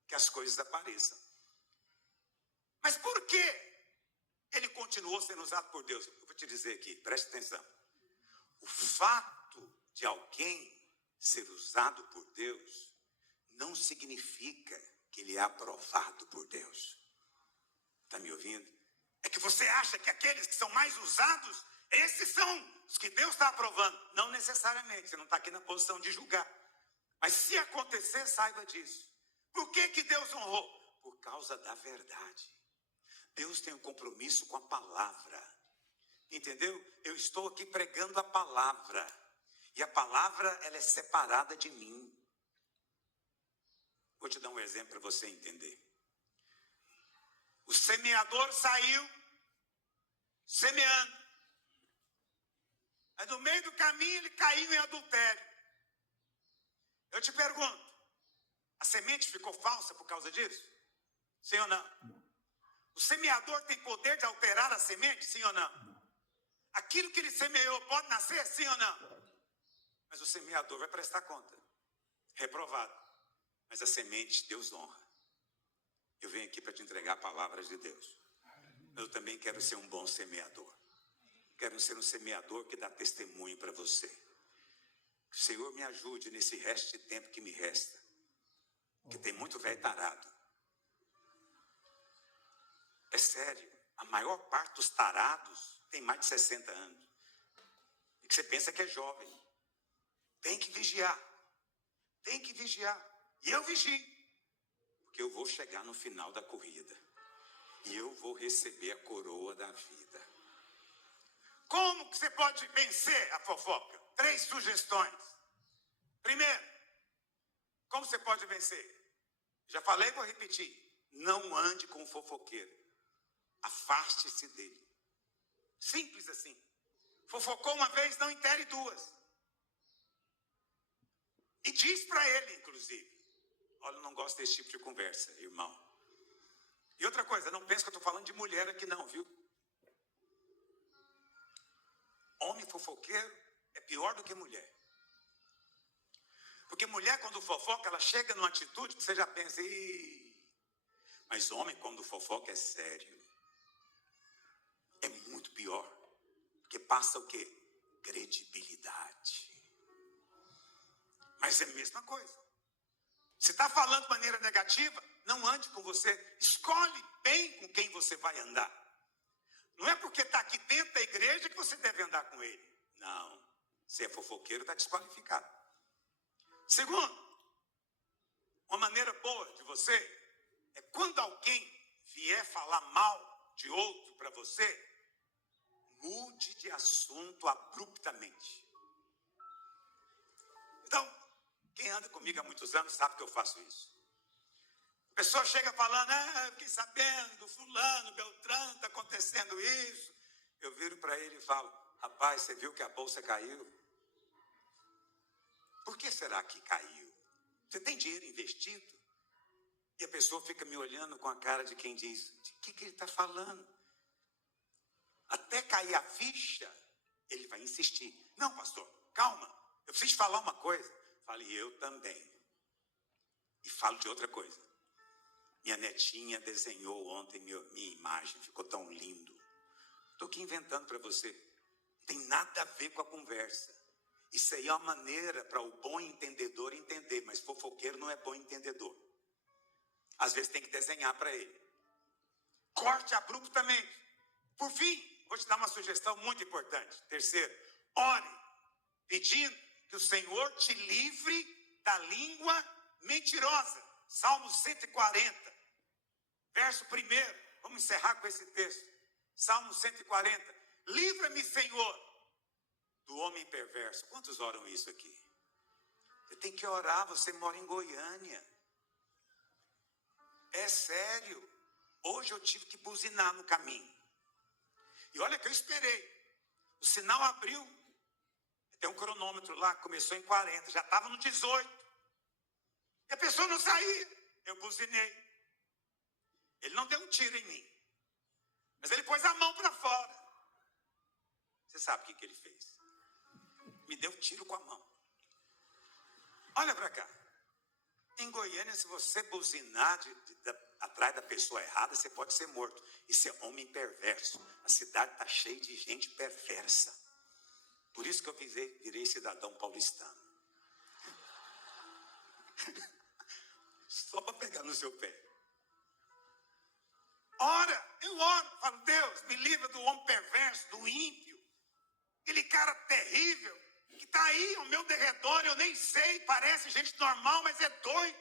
que as coisas apareçam. Mas por que Ele continuou sendo usado por Deus? Eu vou te dizer aqui, preste atenção. O fato de alguém ser usado por Deus não significa que ele é aprovado por Deus. Está me ouvindo? É que você acha que aqueles que são mais usados, esses são os que Deus está aprovando. Não necessariamente, você não está aqui na posição de julgar. Mas se acontecer, saiba disso. Por que Deus honrou? Por causa da verdade. Deus tem um compromisso com a palavra. Entendeu? Eu estou aqui pregando a palavra. E a palavra, ela é separada de mim. Vou te dar um exemplo para você entender. O semeador saiu, semeando. Aí no meio do caminho ele caiu em adultério. Eu te pergunto, a semente ficou falsa por causa disso? Sim ou não? O semeador tem poder de alterar a semente? Sim ou não? Aquilo que ele semeou pode nascer? Sim ou não? Mas o semeador vai prestar conta. Reprovado. Mas a semente Deus honra. Eu venho aqui para te entregar palavras de Deus. Eu também quero ser um bom semeador. Quero ser um semeador que dá testemunho para você. Que o Senhor me ajude nesse resto de tempo que me resta. Porque tem muito velho tarado. É sério. A maior parte dos tarados tem mais de 60 anos. E que você pensa que é jovem. Tem que vigiar. Tem que vigiar. E eu vigio. Porque eu vou chegar no final da corrida. E eu vou receber a coroa da vida. Como que você pode vencer a fofoca? 3 sugestões. Primeiro, como você pode vencer? Já falei, vou repetir. Não ande com o fofoqueiro. Afaste-se dele. Simples assim. Fofocou uma vez, não entere 2. E diz para ele, inclusive. Olha, eu não gosto desse tipo de conversa, irmão. E outra coisa, não pense que eu estou falando de mulher aqui não, viu? Homem fofoqueiro é pior do que mulher. Porque mulher, quando fofoca, ela chega numa atitude que você já pensa, ih. Mas homem, quando fofoca, é sério. É muito pior. Porque passa o quê? Credibilidade. Mas é a mesma coisa. Se está falando de maneira negativa, não ande com você. Escolhe bem com quem você vai andar. Não é porque está aqui dentro da igreja que você deve andar com ele. Não. Se é fofoqueiro, está desqualificado. Segundo, uma maneira boa de você é quando alguém vier falar mal de outro para você, mude de assunto abruptamente. Então, quem anda comigo há muitos anos sabe que eu faço isso. A pessoa chega falando, eu fiquei sabendo do fulano, Beltrano, está acontecendo isso. Eu viro para ele e falo, rapaz, você viu que a bolsa caiu? Por que será que caiu? Você tem dinheiro investido? E a pessoa fica me olhando com a cara de quem diz, de que ele está falando? Até cair a ficha, ele vai insistir. Não, pastor, calma, eu preciso te falar uma coisa. Fale, eu também. E falo de outra coisa. Minha netinha desenhou ontem minha imagem, ficou tão lindo. Estou aqui inventando para você. Não tem nada a ver com a conversa. Isso aí é uma maneira para o bom entendedor entender, mas fofoqueiro não é bom entendedor. Às vezes tem que desenhar para ele. Corte abruptamente. Por fim, vou te dar uma sugestão muito importante. Terceiro, ore pedindo que o Senhor te livre da língua mentirosa. Salmo 140, verso 1. Vamos encerrar com esse texto. Salmo 140. Livra-me, Senhor, do homem perverso. Quantos oram isso aqui? Você tem que orar, você mora em Goiânia. É sério. Hoje eu tive que buzinar no caminho. E olha que eu esperei. O sinal abriu. Tem um cronômetro lá, começou em 40, já estava no 18. E a pessoa não saía. Eu buzinei. Ele não deu um tiro em mim. Mas ele pôs a mão para fora. Você sabe o que ele fez? Me deu tiro com a mão. Olha para cá. Em Goiânia, se você buzinar atrás da pessoa errada, você pode ser morto. Isso é homem perverso. A cidade está cheia de gente perversa. Por isso que eu virei cidadão paulistano. Só para pegar no seu pé. Ora, eu oro, falo, Deus, me livra do homem perverso, do ímpio. Aquele cara terrível, que está aí ao meu derredor, eu nem sei, parece gente normal, mas é doido.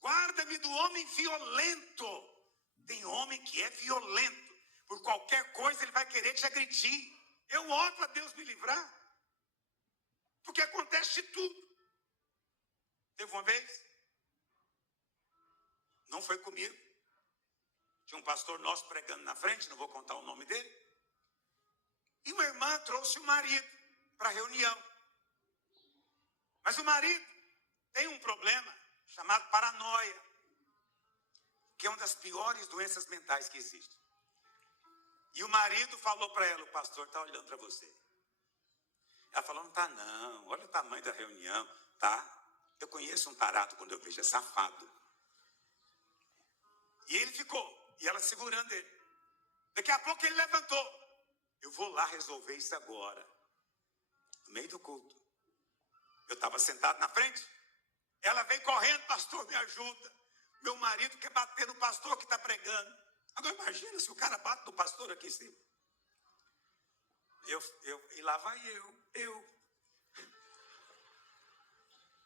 Guarda-me do homem violento. Tem homem que é violento. Por qualquer coisa ele vai querer te agredir. Eu oro para Deus me livrar. Porque acontece de tudo. Teve uma vez, não foi comigo. Tinha um pastor nosso pregando na frente, não vou contar o nome dele. E uma irmã trouxe o marido para a reunião. Mas o marido tem um problema chamado paranoia, que é uma das piores doenças mentais que existe. E o marido falou para ela: o pastor está olhando para você. Ela falou: não está não, olha o tamanho da reunião, tá? Eu conheço um tarado quando eu vejo, é safado. E ele ficou, e ela segurando ele. Daqui a pouco ele levantou. Eu vou lá resolver isso agora. No meio do culto. Eu estava sentado na frente. Ela veio correndo: pastor, me ajuda. Meu marido quer bater no pastor que está pregando. Agora imagina se o cara bate no pastor aqui em cima. E lá vai eu.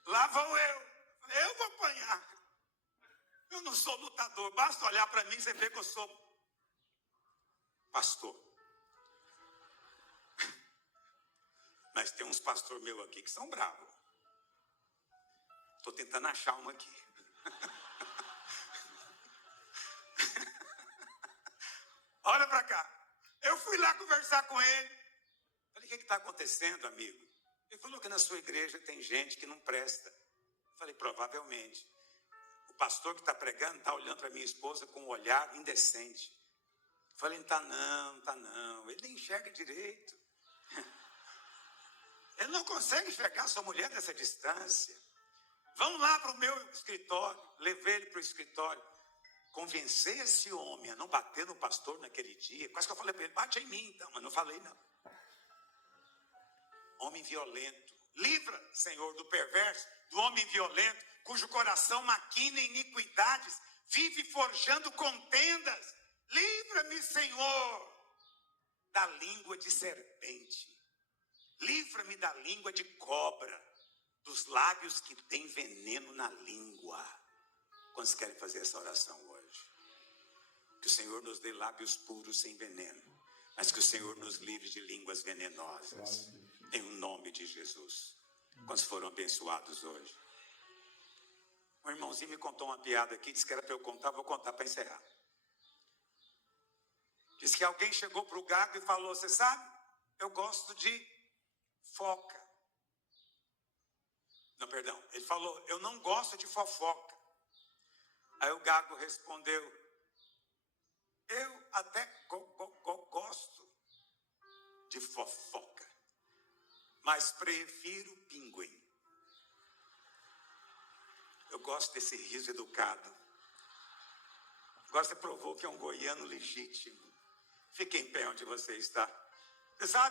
Lá vou eu vou apanhar. Eu não sou lutador, basta olhar para mim e você vê que eu sou pastor. Mas tem uns pastores meus aqui que são bravos. Estou tentando achar um aqui. Olha para cá. Eu fui lá conversar com ele. Falei: o que está acontecendo, amigo? Ele falou que na sua igreja tem gente que não presta. Falei: provavelmente. O pastor que está pregando está olhando para minha esposa com um olhar indecente. Falei: não está não. Ele nem enxerga direito. Ele não consegue enxergar sua mulher nessa distância. Vamos lá para o meu escritório. Levei ele para o escritório. Convencer esse homem a não bater no pastor naquele dia. Quase que eu falei para ele: bate em mim então, mas não falei não. Homem violento. Livra, Senhor, do perverso, do homem violento, cujo coração maquina iniquidades, vive forjando contendas. Livra-me, Senhor, da língua de serpente. Livra-me da língua de cobra, dos lábios que têm veneno na língua. Quantos querem fazer essa oração hoje? Que o Senhor nos dê lábios puros sem veneno, mas que o Senhor nos livre de línguas venenosas. Em nome de Jesus. Quantos foram abençoados hoje? Um irmãozinho me contou uma piada aqui, disse que era para eu contar, vou contar para encerrar. Diz que alguém chegou para o gago e falou: você sabe, eu gosto de foca. Não, perdão. Ele falou: eu não gosto de fofoca. Aí o gago respondeu: eu até gosto de fofoca, mas prefiro pinguim. Eu gosto desse riso educado. Agora você provou que é um goiano legítimo. Fique em pé onde você está. Você sabe?